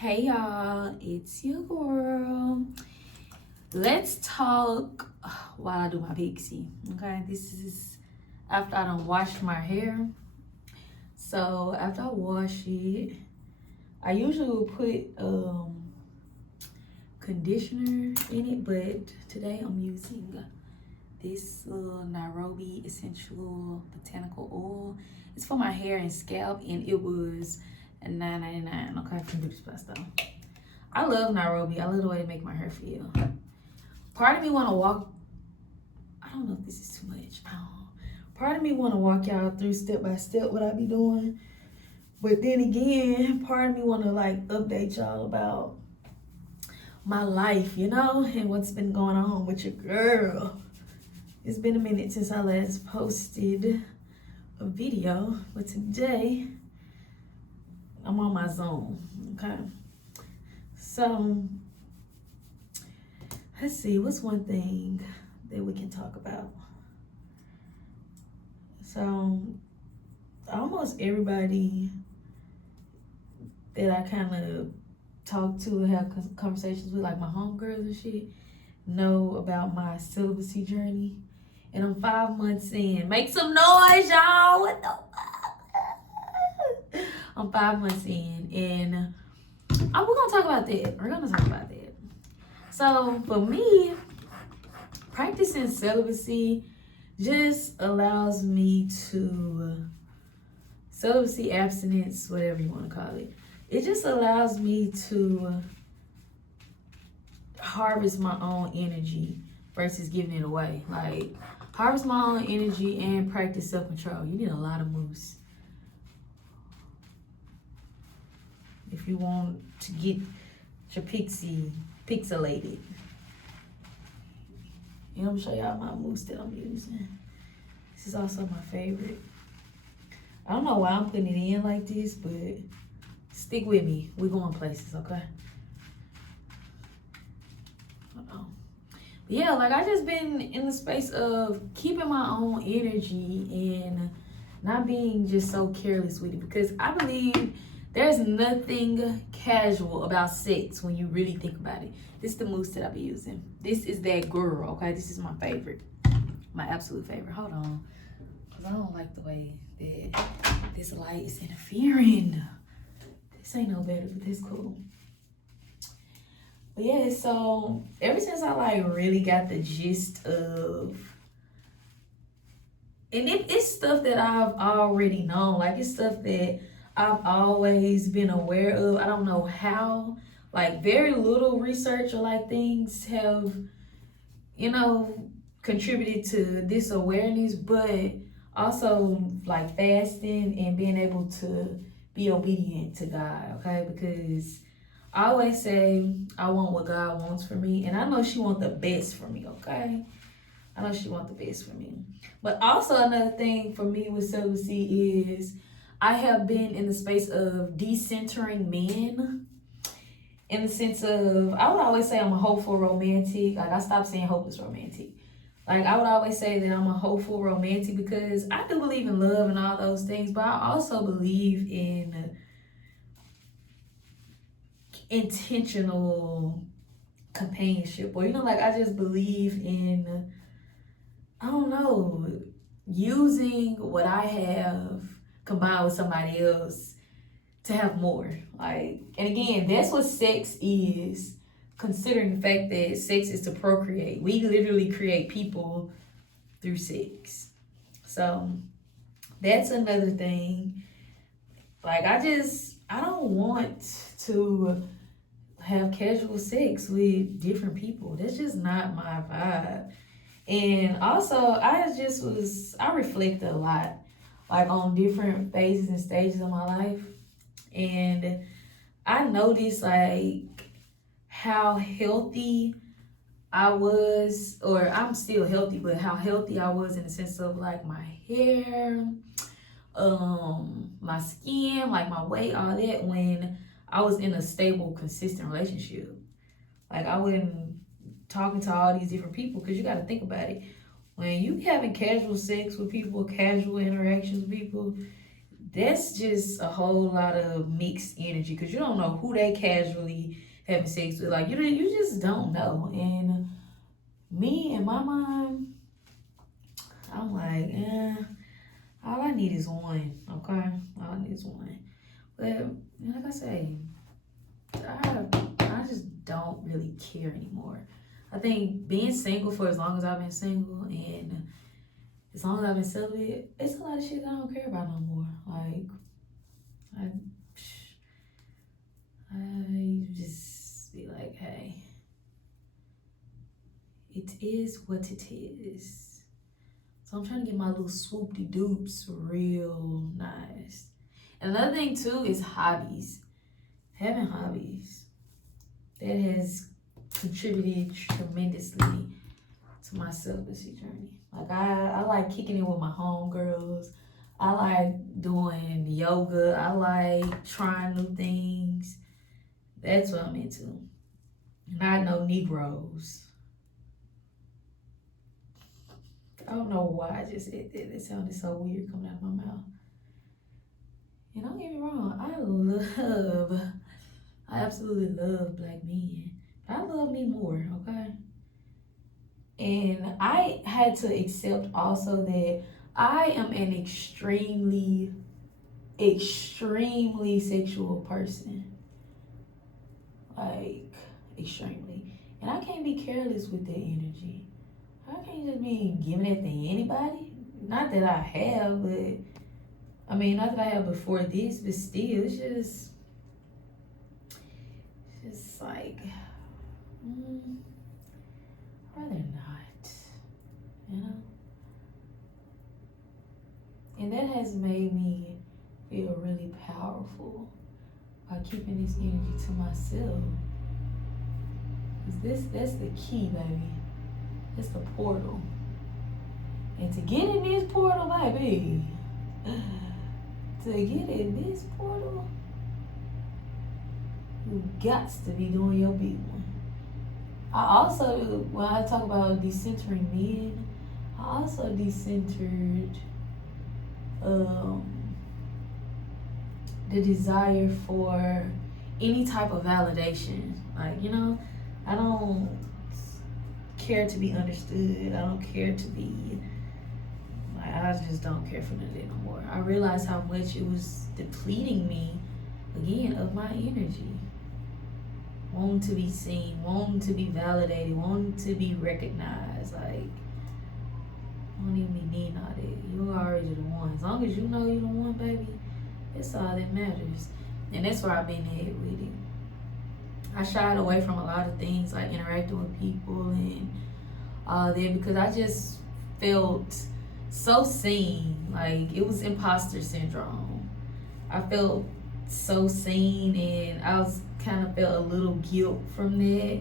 Hey y'all, it's your girl. Let's talk while I do my pixie. Okay, this is after I done washed my hair. So after I wash it, I usually will put conditioner in it, but today I'm using this Nairobi essential botanical oil. It's for my hair and scalp, and it was $9.99. Okay, from Beauty Plus though. I love Nairobi. I love the way they make my hair feel. Part of me want to walk. I don't know if this is too much. Part of me want to walk y'all through step by step what I be doing, but then again, part of me want to like update y'all about my life, and what's been going on with your girl. It's been a minute since I last posted a video, but today I'm on my zone. Okay, so let's see, what's one thing that we can talk about? So almost everybody that I kind of talk to, have conversations with, like my homegirls and shit, know about my celibacy journey. And I'm 5 months in. Make some noise, y'all. What the fuck? I'm 5 months in, and we're gonna talk about that. We're gonna talk about that. So for me, practicing celibacy just allows me to, celibacy, abstinence, whatever you want to call it, it just allows me to harvest my own energy versus giving it away. Like, harvest my own energy and practice self-control. You need a lot of moose if you want to get your pixie pixelated. And I'm gonna show y'all my mousse that I'm using. This is also my favorite. I don't know why I'm putting it in like this, but stick with me. We're going places, okay? Yeah, like I just been in the space of keeping my own energy and not being just so careless with it, because I believe there's nothing casual about sex when you really think about it. This is the mousse that I be using. This is that girl, okay? This is my favorite, my absolute favorite. Hold on, because I don't like the way that this light is interfering. This ain't no better, but this cool. But yeah, so ever since I like really got the gist of, and it's stuff that I've already known, like it's stuff that I've always been aware of. I don't know how, like very little research or like things have, contributed to this awareness, but also like fasting and being able to be obedient to God, okay? Because I always say I want what God wants for me, and I know she wants the best for me, okay? I know she wants the best for me. But also another thing for me with celibacy is I have been in the space of decentering men, in the sense of, I would always say I'm a hopeful romantic. Like, I stopped saying hopeless romantic. Like, I would always say that I'm a hopeful romantic because I do believe in love and all those things, but I also believe in intentional companionship. Or, like, I just believe in, I don't know, using what I have combined with somebody else to have more. Like, and again, that's what sex is, considering the fact that sex is to procreate. We literally create people through sex. So that's another thing. Like, I don't want to have casual sex with different people. That's just not my vibe. And also, I reflect a lot, like on different phases and stages of my life. And I noticed like how healthy I was, or I'm still healthy, but how healthy I was in the sense of like my hair, my skin, like my weight, all that, when I was in a stable, consistent relationship. Like, I wasn't talking to all these different people, because you got to think about it. When you having casual sex with people, casual interactions with people, that's just a whole lot of mixed energy because you don't know who they casually having sex with. Like you just don't know. And me and my mom, I'm like, all I need is one. Okay, all I need is one. But like I say, I just don't really care anymore. I think being single for as long as I've been single and as long as I've been celibate, it's a lot of shit that I don't care about no more. Like I I just be like, hey, it is what it is. So I'm trying to get my little swoop-de-doops real nice. And another thing too is hobbies. Having hobbies. That has contributed tremendously to my celibacy journey. Like I like kicking it with my homegirls. I like doing yoga. I like trying new things. That's what I'm into. Not no Negroes. I don't know why I just said that. It sounded so weird coming out of my mouth. And don't get me wrong, I absolutely love black men. I love me more, okay? And I had to accept also that I am an extremely, extremely sexual person. Like, extremely. And I can't be careless with that energy. I can't just be giving it to anybody. Not that I have, but I mean, not that I have before this, but still, it's just like, rather not, you know? And that has made me feel really powerful by keeping this energy to myself. Cause that's the key, baby. It's the portal. And to get in this portal, baby, to get in this portal, you got to be doing your big one. I also, when I talk about decentering men, I also decentered the desire for any type of validation. Like, you know, I don't care to be understood. I don't care to be, like, I just don't care for none of that no more. I realized how much it was depleting me, again, of my energy. Wanting to be seen, wanting to be validated, wanting to be recognized. Like, I don't even be needing all that. You already the one. As long as you know you're the one, baby, that's all that matters. And that's where I've been at with it. I shied away from a lot of things, like interacting with people and all that, because I just felt so seen. Like, it was imposter syndrome. I felt so seen, and I was kind of felt a little guilt from that.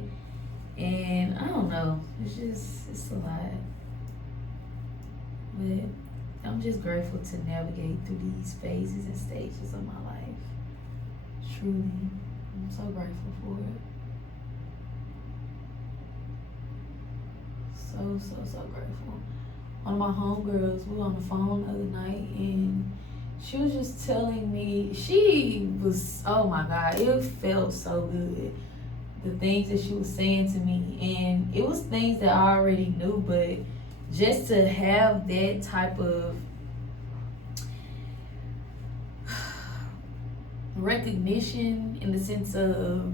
And I don't know, it's a lot. But I'm just grateful to navigate through these phases and stages of my life. Truly, I'm so grateful for it. So grateful. One of my homegirls, we were on the phone the other night, and she was just telling me, oh my God, it felt so good. The things that she was saying to me, and it was things that I already knew, but just to have that type of recognition in the sense of,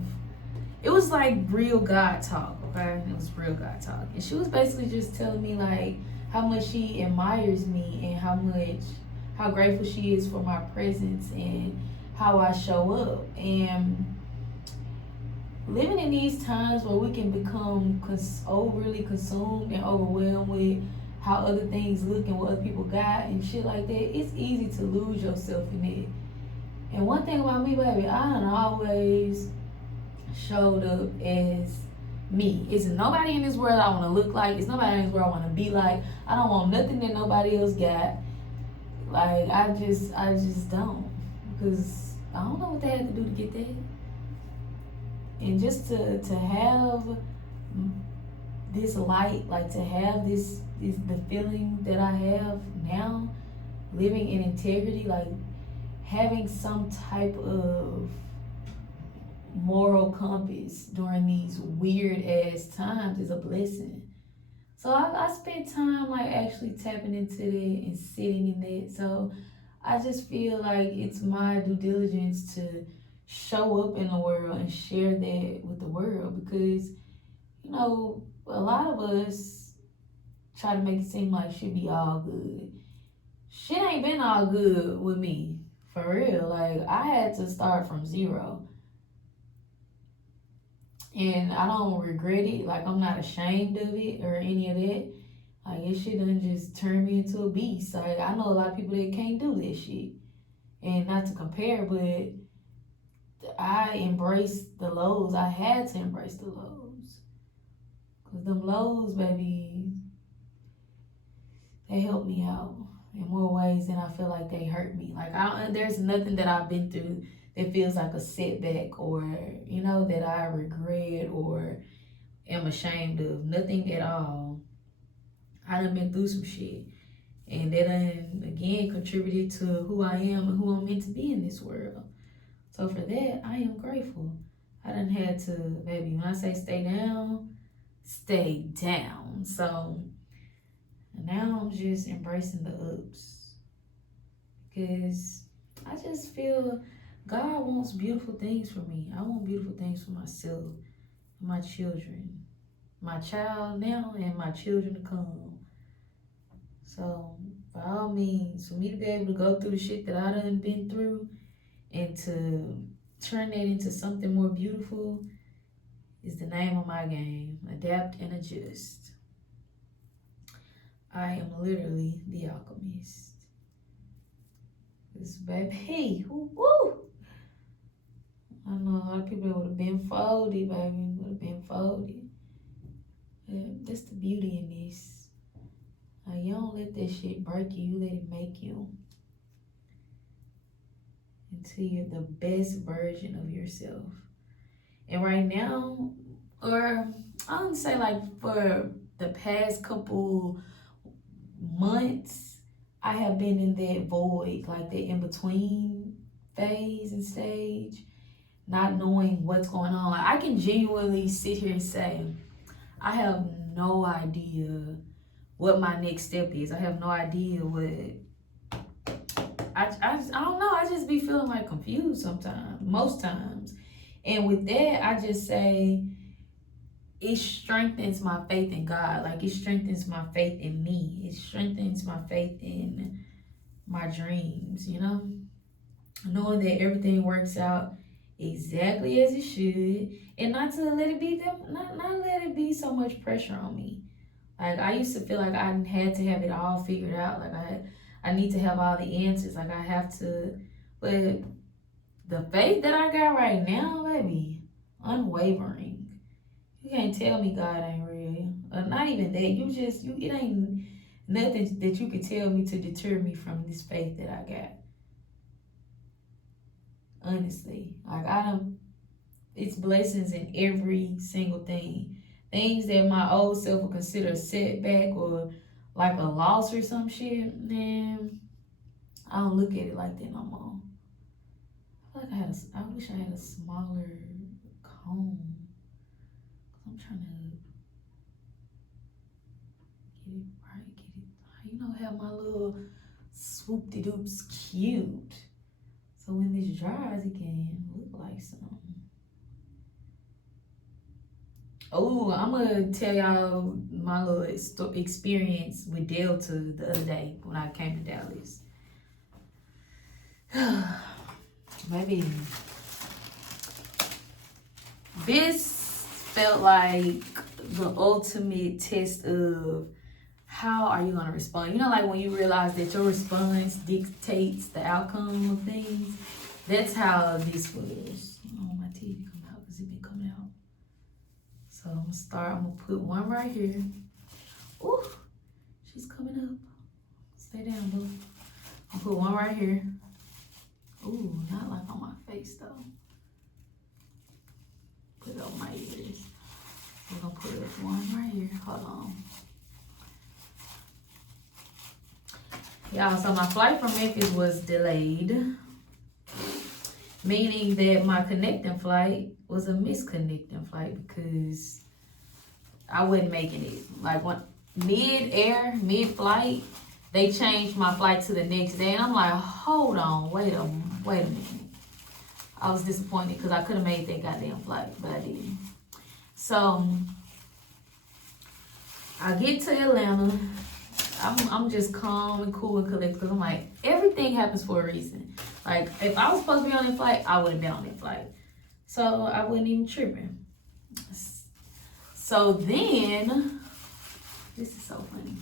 it was like real God talk, okay? It was real God talk. And she was basically just telling me like how much she admires me and how grateful she is for my presence and how I show up. And living in these times where we can become overly consumed and overwhelmed with how other things look and what other people got and shit like that, it's easy to lose yourself in it. And one thing about me, baby, I always showed up as me. It's nobody in this world I want to look like. It's nobody in this world I want to be like. I don't want nothing that nobody else got. Like, I just don't. Because I don't know what they had to do to get that. And just to have this light, like to have this is the feeling that I have now, living in integrity, like having some type of moral compass during these weird ass times is a blessing. So I spent time like actually tapping into that and sitting in that. So I just feel like it's my due diligence to show up in the world and share that with the world, because you know a lot of us try to make it seem like shit be all good. Shit ain't been all good with me, for real. Like I had to start from zero, and I don't regret it. Like I'm not ashamed of it or any of that. Like it shit done just turned me into a beast. Like I know a lot of people that can't do this shit, and not to compare, but I embraced the lows. I had to embrace the lows, cause them lows, baby, they helped me out in more ways than I feel like they hurt me. Like there's nothing that I've been through that feels like a setback, or that I regret or am ashamed of. Nothing at all. I done been through some shit, and that done again contributed to who I am and who I'm meant to be in this world. So for that, I am grateful. I done had to, baby, when I say stay down, stay down. So now I'm just embracing the ups, because I just feel God wants beautiful things for me. I want beautiful things for myself, my children, my child now, and my children to come. So by all means, for me to be able to go through the shit that I done been through and to turn that into something more beautiful is the name of my game. Adapt and adjust. I am literally the alchemist. This baby, woo! I know a lot of people that would have been folded, baby, would have been folded. Yeah, that's the beauty in this. Like, you don't let that shit break you, you let it make you until you're the best version of yourself. And right now, or I don't say like for the past couple months, I have been in that void, like the in-between phase and stage, not knowing what's going on. Like I can genuinely sit here and say, I have no idea what my next step is. I have no idea what, I don't know. I just be feeling like confused sometimes, most times. And with that, I just say, it strengthens my faith in God. Like it strengthens my faith in me. It strengthens my faith in my dreams, knowing that everything works out exactly as it should, and not to let it be not let it be so much pressure on me. Like I used to feel like I had to have it all figured out. Like I need to have all the answers. Like I have to, but the faith that I got right now, baby, unwavering. You can't tell me God ain't real. Not even that. It ain't nothing that you can tell me to deter me from this faith that I got. Honestly, like it's blessings in every single thing. Things that my old self would consider a setback or like a loss or some shit, man, I don't look at it like that no more. I feel like I wish I had a smaller comb. I'm trying to get it right, have my little swoop-de-doops cute. So when this dries, it can look like something. Oh, I'm gonna tell y'all my little experience with Delta the other day when I came to Dallas. Maybe this felt like the ultimate test of how are you gonna respond. Like when you realize that your response dictates the outcome of things. That's how this was. I don't want my teeth to come out because it been coming out. So I'm gonna put one right here. Ooh, she's coming up. Stay down, boo. I'll put one right here. Ooh, not like on my face though. Put it on my ears. We're gonna put one right here. Hold on. Y'all, so my flight from Memphis was delayed. meaning that my connecting flight was a misconnecting flight because I wasn't making it. Like when mid-air, mid-flight, they changed my flight to the next day, and I'm like, hold on, wait a minute. I was disappointed because I could have made that goddamn flight, but I didn't. So I get to Atlanta. I'm just calm and cool and collected because I'm like, everything happens for a reason. Like, if I was supposed to be on that flight, I wouldn't be on that flight. So I wasn't even tripping. So then, this is so funny.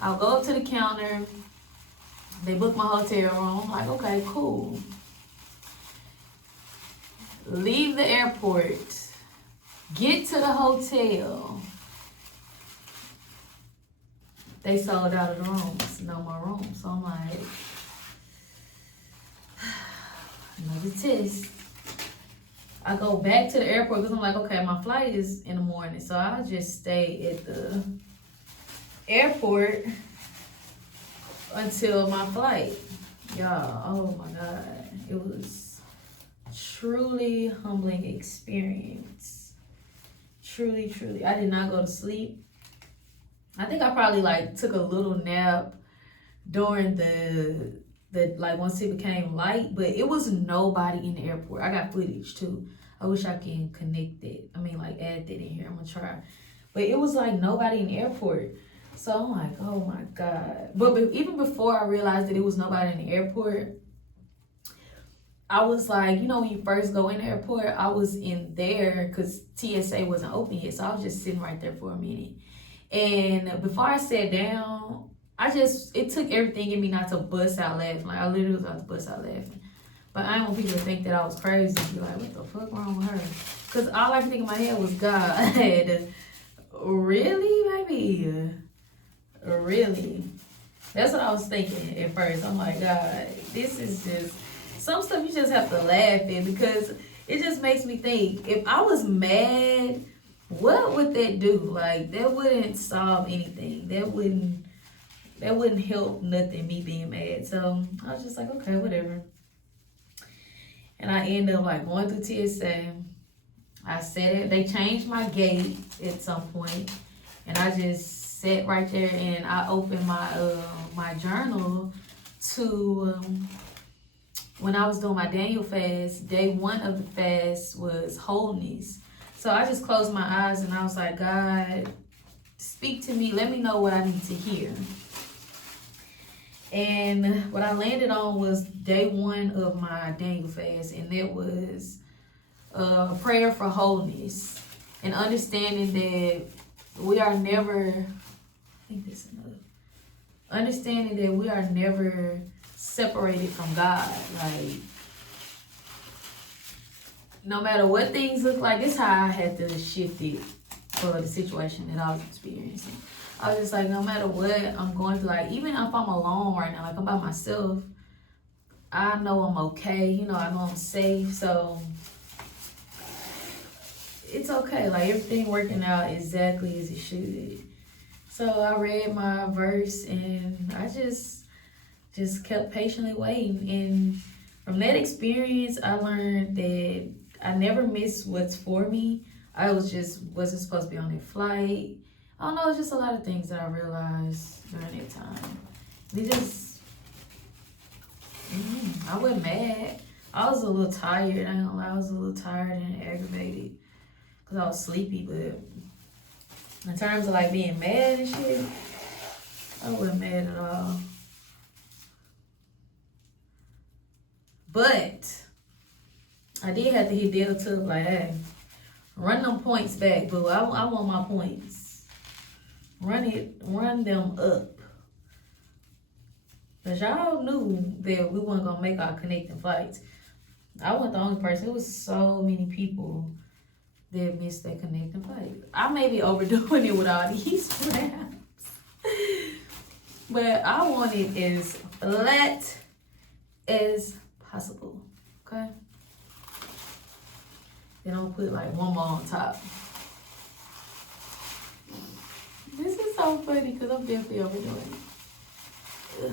I'll go up to the counter. They book my hotel room. I'm like, okay, cool. Leave the airport. Get to the hotel. They sold out of the rooms. No more rooms. So I'm like, another test. I go back to the airport because I'm like, okay, my flight is in the morning. So I'll just stay at the airport until my flight. Y'all, oh my God. It was truly humbling experience. Truly, truly. I did not go to sleep. I think I probably like took a little nap during the like once it became light, but it was nobody in the airport. I got footage too. I wish I can connect it. I mean, like add that in here. I'm gonna try. But it was like nobody in the airport. So I'm like, oh my God. But even before I realized that it was nobody in the airport, I was like, you know, when you first go in the airport, I was in there because TSA wasn't open yet. So I was just sitting right there for a minute. And before I sat down, it took everything in me not to bust out laughing. Like, I literally was about to bust out laughing. But I didn't want people to think that I was crazy. Be like, what the fuck wrong with her? Because all I could think in my head was, God, really, baby? Really? That's what I was thinking at first. I'm like, God, this is just, some stuff you just have to laugh at because it just makes me think, if I was mad, what would that do? Like, that wouldn't solve anything. That wouldn't help nothing, me being mad. So I was just like, okay, whatever. And I ended up like going through TSA. I sat it. They changed my gate at some point, and I just sat right there and I opened my my journal to when I was doing my Daniel fast. Day 1 of the fast was wholeness. So I just closed my eyes and I was like, God, speak to me. Let me know what I need to hear. And what I landed on was day 1 of my Daniel fast, and it was a prayer for wholeness and understanding that we are never, I think this is enough. Understanding that we are never separated from God. Like, no matter what things look like, this is how I had to shift it for the situation that I was experiencing. I was just like, no matter what I'm going through, like even if I'm alone right now, like I'm by myself, I know I'm okay. You know, I know I'm safe. So it's okay. Like everything working out exactly as it should. So I read my verse and I just kept patiently waiting. And from that experience, I learned that I never miss what's for me. I wasn't supposed to be on that flight. I don't know, it's just a lot of things that I realized during that time. I wasn't mad. I was a little tired. I ain't gonna lie, I was a little tired and aggravated because I was sleepy. But in terms of like being mad and shit, I wasn't mad at all. But I did have to hit the other tub like, hey, run them points back, boo. I want my points. Run them up. Cause y'all knew that we weren't gonna make our connecting flights. I wasn't the only person. It was so many people that missed their connecting flight. I may be overdoing it with all these flaps, but I want it as flat as possible. Okay. Then I'll put like one more on top. This is so funny because I'm definitely overdoing it. Ugh.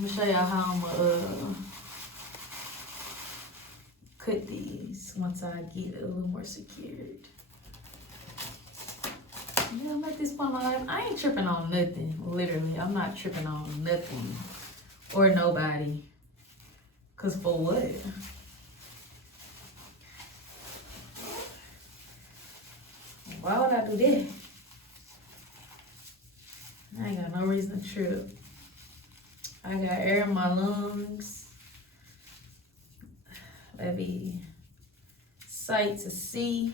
I'm gonna show y'all how I'm gonna cut these once I get a little more secured. Yeah, I'm at this point in my life, I ain't tripping on nothing. Literally, I'm not tripping on nothing or nobody. Cause for what? Why would I do that? I ain't got no reason to trip. I got air in my lungs. Baby, sight to see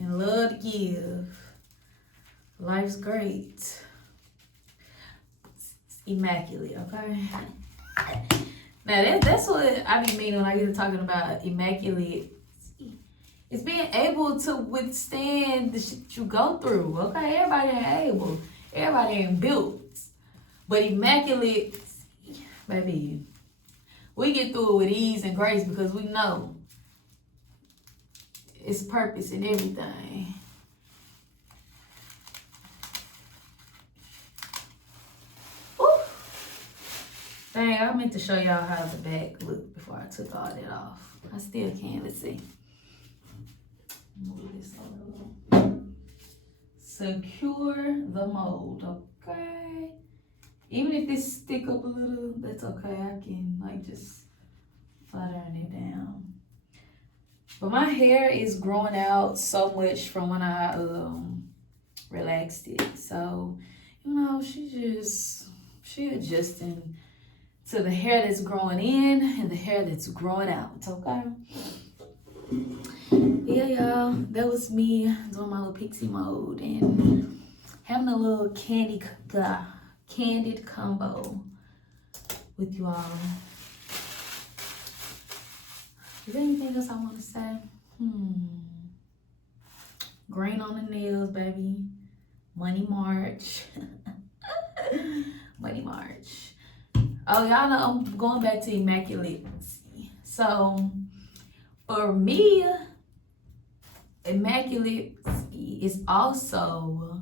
and love to give. Life's great. It's immaculate, okay? Now that's what I be meaning when I get to talking about immaculate. It's being able to withstand the shit you go through, okay? Everybody ain't able. Everybody ain't built. But immaculate, baby, we get through it with ease and grace because we know it's purpose in everything. Woo. Dang, I meant to show y'all how the back looked before I took all that off. I still can. Let's see. Move this a little. Secure the mold, okay? Even if this stick up a little, that's okay. I can like just flatten it down. But my hair is growing out so much from when I relaxed it. So, you know, she adjusting to the hair that's growing in and the hair that's growing out, okay? Yeah, y'all, that was me doing my little pixie mode and having a little candid convo with you all. Is there anything else I want to say? Green on the nails, baby. Money March. Money March. Oh, y'all know I'm going back to immaculate. So, for me, immaculate is also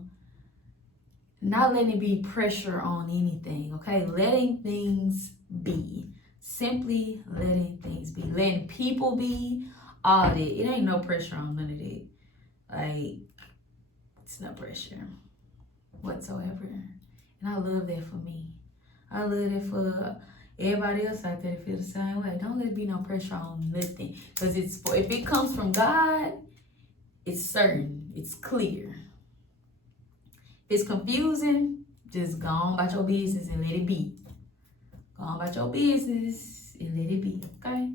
not letting it be pressure on anything, okay? Letting things be. Simply letting things be. Letting people be. All that. It ain't no pressure on none of that. Like, it's no pressure whatsoever. And I love that for me. I love that for everybody else out there to feel the same way. Don't let it be no pressure on nothing. Because if it comes from God, it's certain. It's clear. If it's confusing, just go on about your business and let it be. Go on about your business and let it be, okay?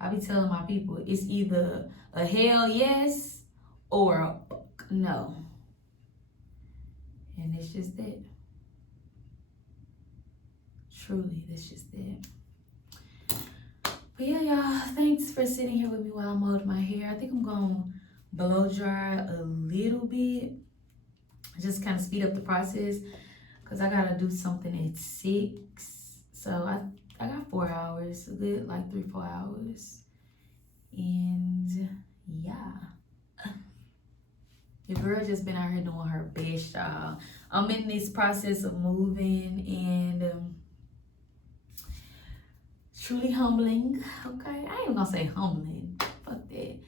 I be telling my people, it's either a hell yes or a fuck no. And it's just that. Truly, that's just that. But yeah, y'all, thanks for sitting here with me while I mowed my hair. I think I'm going to blow dry a little bit. Just kind of speed up the process because I got to do something at 6. So I got 4 hours, a good like 3-4 hours. And yeah. Your girl just been out here doing her best, y'all. I'm in this process of moving and truly humbling, okay? I ain't even gonna say humbling, fuck that.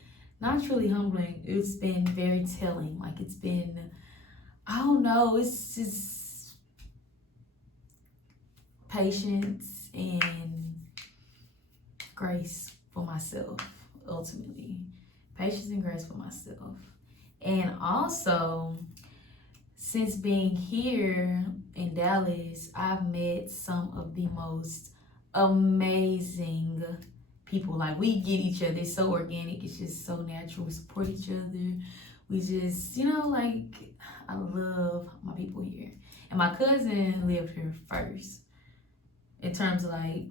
Not truly humbling, it's been very telling. Like it's been, I don't know, it's just patience and grace for myself, ultimately. Patience and grace for myself. And also, since being here in Dallas, I've met some of the most amazing people. Like, we get each other. It's so organic. It's just so natural. We support each other. We just, you know, like, I love my people here. And my cousin lived here first. In terms of, like,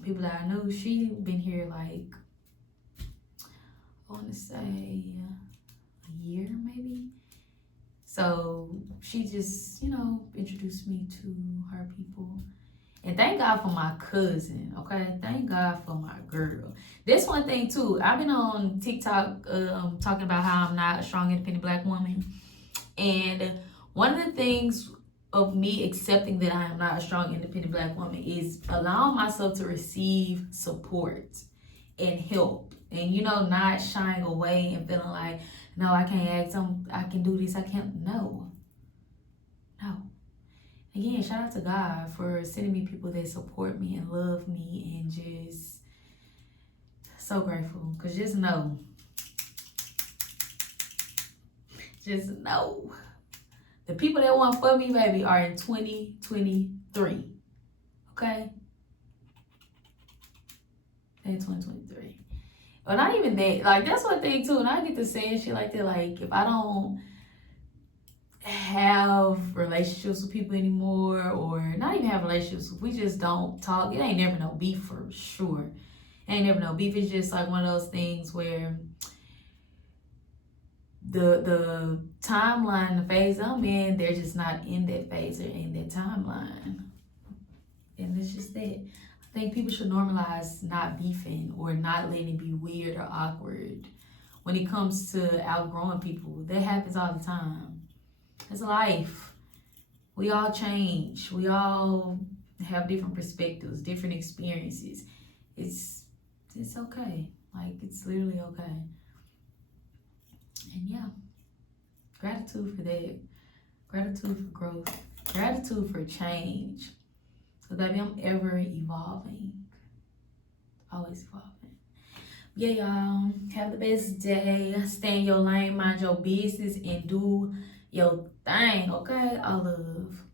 people that I know, she been here, like, I want to say a year, maybe. So she just, you know, introduced me to her people. And thank God for my cousin, okay? Thank God for my girl. This one thing, too. I've been on TikTok talking about how I'm not a strong, independent Black woman. And one of the things of me accepting that I am not a strong, independent Black woman is allowing myself to receive support and help. And, you know, not shying away and feeling like, no, I can't ask, I can do this, I can't. No. Again, shout out to God for sending me people that support me and love me, and just so grateful. Because just know, the people that want for me, baby, are in 2023. Okay? In 2023. But not even that. Like, that's one thing too. And I get to saying shit like that. Like, if I don't have relationships with people anymore, or not even have relationships, we just don't talk, it ain't never no beef for sure. Ain't never no beef. It's just like one of those things where the timeline, the phase I'm in, they're just not in that phase or in that timeline. And it's just that. I think people should normalize not beefing or not letting it be weird or awkward when it comes to outgrowing people. That happens all the time. It's life. We all change. We all have different perspectives, different experiences. It's okay. Like, it's literally okay. And yeah, gratitude for that. Gratitude for growth. Gratitude for change. Because, baby, I'm ever evolving. Always evolving. Yeah, y'all. Have the best day. Stay in your lane, mind your business, and do your thing, okay? I love.